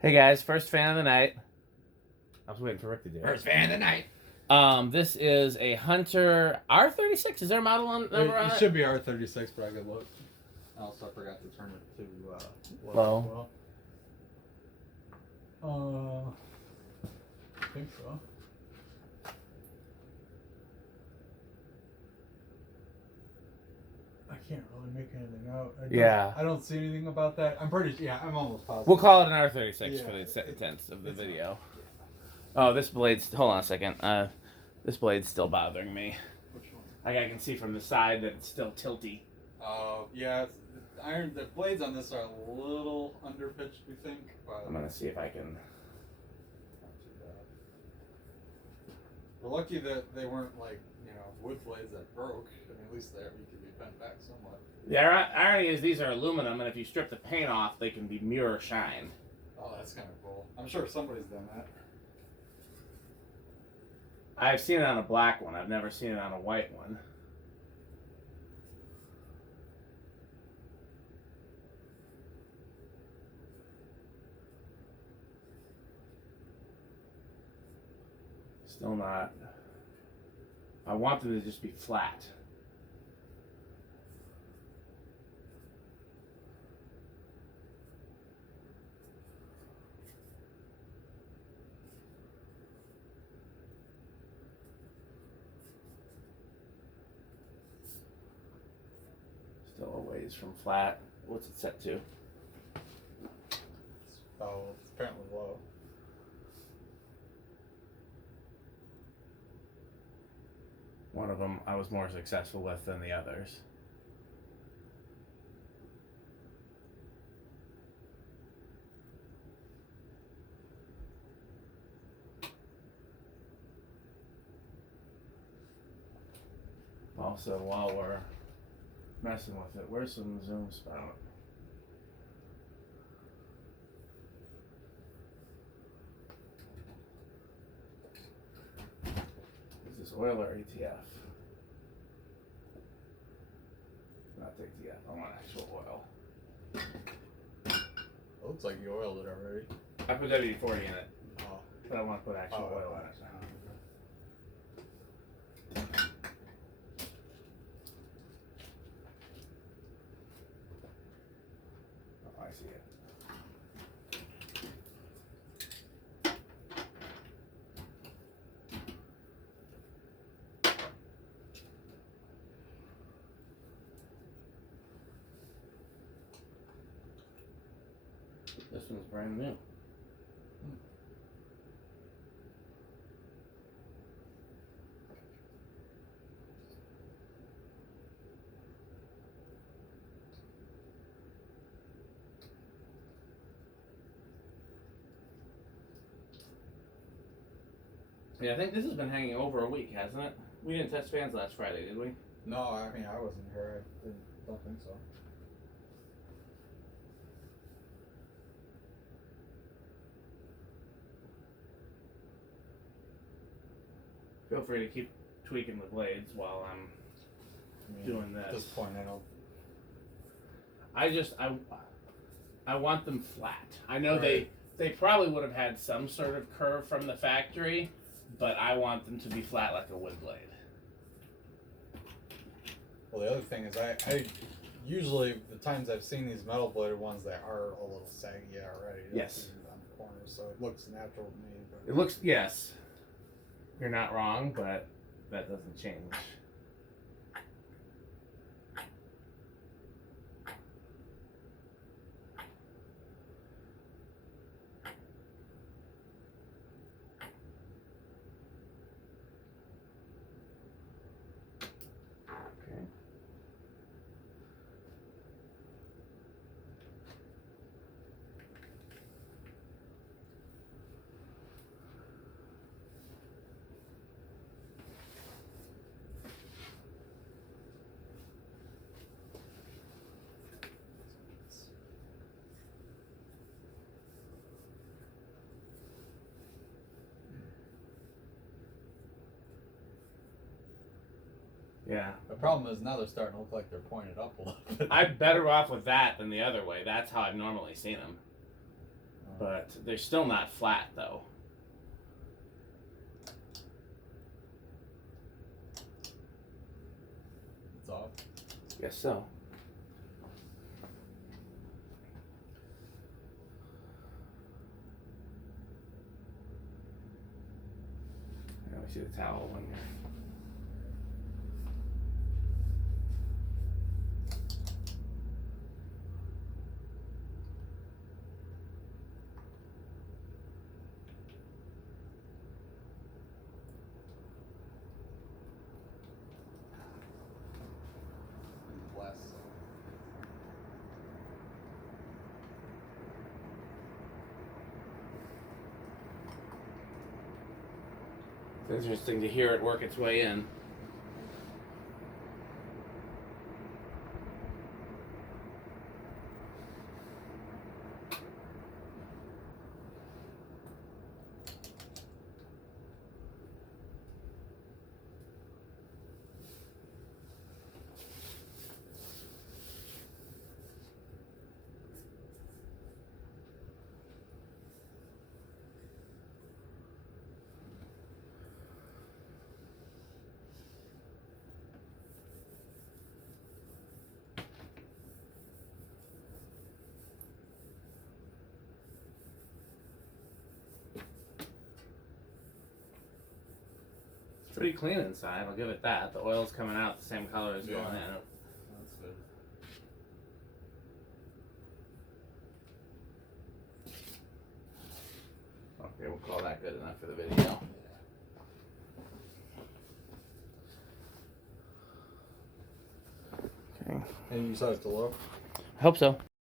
Hey guys, first fan of the night. I was waiting for Rick to do it. First fan of the night. This is a Hunter R-36. Is there a model number on it? It should be R-36, but I could look. Also, I forgot to turn it to low. I think so. I can't really make anything out. I don't see anything about that. I'm almost positive. We'll call it an R-36 Yeah, for the sense of the video. Oh, this blade's... Hold on a second. This blade's still bothering me. Which one? Like I can see from the side that it's still tilty. Yeah. The blades on this are a little underpitched, we think. But I'm gonna see if I can... Not too bad. We're lucky that they weren't like, wood blades that broke. I mean, at least you could be bent back somewhat. The irony is these are aluminum, and if you strip the paint off, they can be mirror shined. Oh, that's kind of cool. I'm sure somebody's done that. I've seen it on a black one. I've never seen it on a white one. Still not. I want them to just be flat. Still a ways from flat. What's it set to? Oh, it's apparently low. One of them I was more successful with than the others. Also, while we're messing with it, where's some zoom spout? Is this oil or ATF? Not ATF, I want actual oil. It looks like you oiled it already. I put WD-40 in it, Oh. but I want to put actual oil in it. Oh, I see it. This one's brand new. Yeah, I think this has been hanging over a week, hasn't it? We didn't test fans last Friday, did we? No, I mean, I wasn't here. I don't think so. Feel free to keep tweaking the blades while I'm doing this. At this point, I want them flat. I know they probably would have had some sort of curve from the factory, but I want them to be flat like a wood blade. Well, the other thing is, I usually the times I've seen these metal bladed ones that are a little saggy already. Yes. On the corners, so it looks natural to me. But It looks, yes. You're not wrong, but that doesn't change. Okay. Yeah. the problem is now they're starting to look like they're pointed up a little bit. I'm better off with that than the other way. That's how I've normally seen them. but they're still not flat though. It's off. Guess so. Let me see the towel one here. Less. It's interesting to hear it work its way in. Pretty clean inside, I'll give it that. The oil's coming out the same color as going in. That's good. Okay, we'll call that good enough for the video. Okay. And you saw it's low? I hope so.